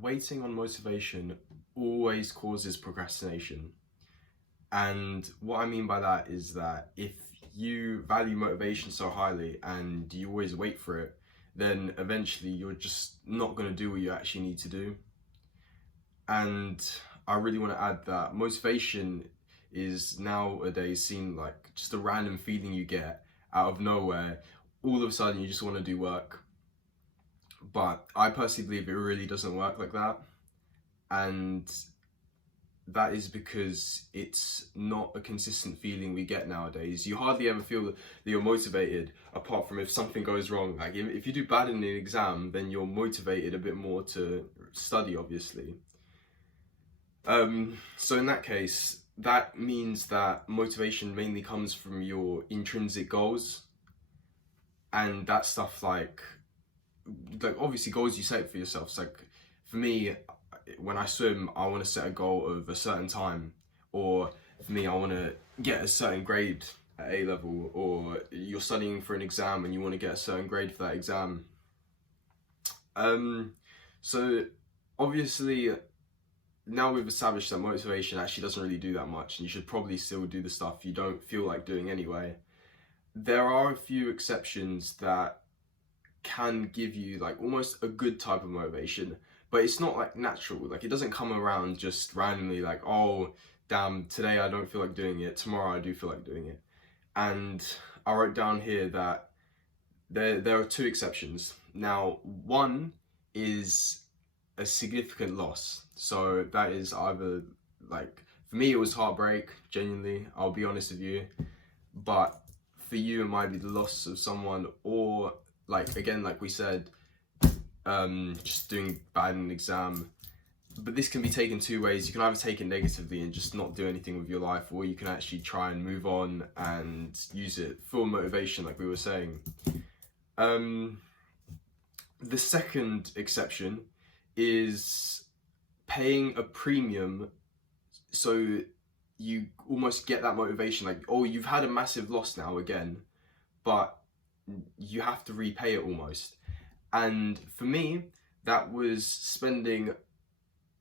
waiting on motivation always causes procrastination. And what I mean by that is that if you value motivation so highly and you always wait for it, then eventually you're just not going to do what you actually need to do. And I really want to add that motivation is nowadays seen like just a random feeling you get out of nowhere. All of a sudden, you just want to do work. But I personally believe it really doesn't work like that. And that is because it's not a consistent feeling we get nowadays. You hardly ever feel that you're motivated apart from if something goes wrong. Like if you do bad in an exam, then you're motivated a bit more to study, obviously. So in that case, that means that motivation mainly comes from your intrinsic goals, and that stuff like obviously goals you set for yourself. So like for me, when I swim, I want to set a goal of a certain time, or for me, I want to get a certain grade at A level, or you're studying for an exam and you want to get a certain grade for that exam. So obviously now we've established that motivation actually doesn't really do that much, and you should probably still do the stuff you don't feel like doing anyway. There are a few exceptions that can give you like almost a good type of motivation, but it's not like natural. Like it doesn't come around just randomly like, oh damn, today I don't feel like doing it, tomorrow I do feel like doing it. And I wrote down here that there are two exceptions. Now, one is a significant loss. So that is either like, for me it was heartbreak, genuinely, I'll be honest with you. But for you it might be the loss of someone, or like again, like we said, just doing bad in an exam. But this can be taken two ways. You can either take it negatively and just not do anything with your life, or you can actually try and move on and use it for motivation, like we were saying. The second exception is paying a premium, so you almost get that motivation, like, oh, you've had a massive loss now again, but you have to repay it almost. And for me, that was spending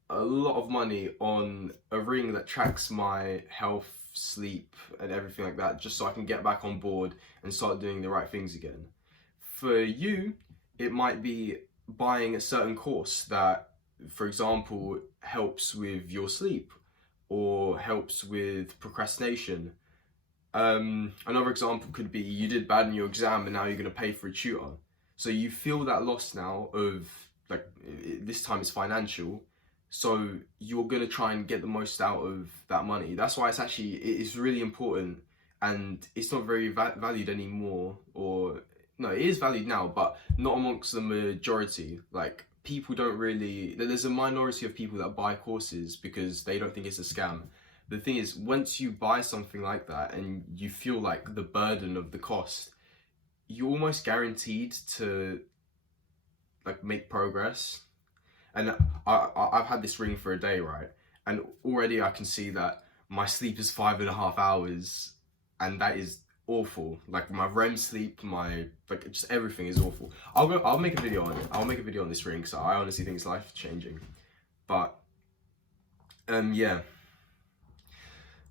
a lot of money on a ring that tracks my health, sleep, and everything like that, just so I can get back on board and start doing the right things again. For you, it might be buying a certain course that, for example, helps with your sleep or helps with procrastination. Another example could be you did bad in your exam and now you're going to pay for a tutor. So you feel that loss now of, like, this time it's financial. So you're going to try and get the most out of that money. That's why it's really important, and it's not very valued anymore. Or no, it is valued now, but not amongst the majority. Like, people don't really, there's a minority of people that buy courses because they don't think it's a scam. The thing is, once you buy something like that and you feel like the burden of the cost, you're almost guaranteed to like make progress. And I've had this ring for a day, right? And already I can see that my sleep is 5.5 hours, and that is awful. Like my REM sleep, like just everything is awful. I'll make a video on it. I'll make a video on this ring, so I honestly think it's life changing. But yeah.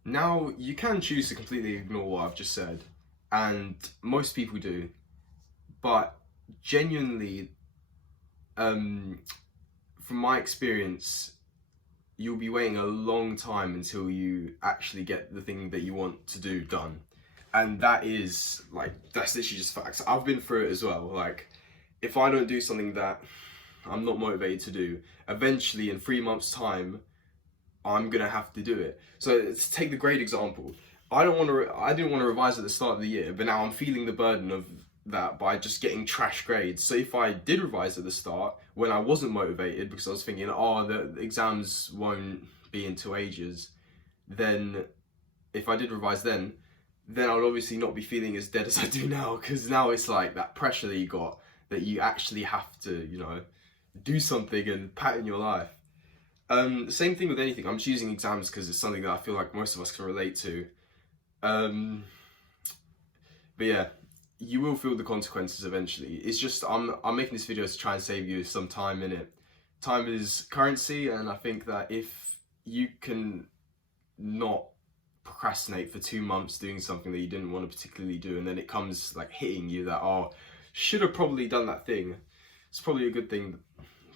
Now you can choose to completely ignore what I've just said, and most people do. But genuinely, from my experience, you'll be waiting a long time until you actually get the thing that you want to do done. And that's literally just facts. I've been through it as well. Like, if I don't do something that I'm not motivated to do, eventually in 3 months' time, I'm gonna have to do it. So let's take the grade example. I didn't want to revise at the start of the year, but now I'm feeling the burden of that by just getting trash grades. So if I did revise at the start when I wasn't motivated because I was thinking, oh, the exams won't be until ages, then if I did revise then I'll obviously not be feeling as dead as I do now, because now it's like that pressure that you got, that you actually have to, do something and pattern your life. Same thing with anything. I'm choosing exams because it's something that I feel like most of us can relate to. But yeah, you will feel the consequences eventually. It's just I'm making this video to try and save you some time in it, time is currency, and I think that if you can not procrastinate for 2 months doing something that you didn't want to particularly do, and then it comes like hitting you that, oh, should have probably done that thing, it's probably a good thing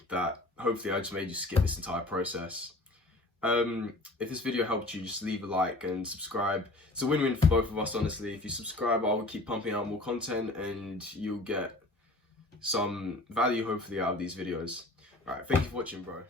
that hopefully I just made you skip this entire process. If this video helped you, just leave a like and subscribe. It's a win-win for both of us, honestly. If you subscribe, I'll keep pumping out more content and you'll get some value hopefully out of these videos. Alright, thank you for watching, bro.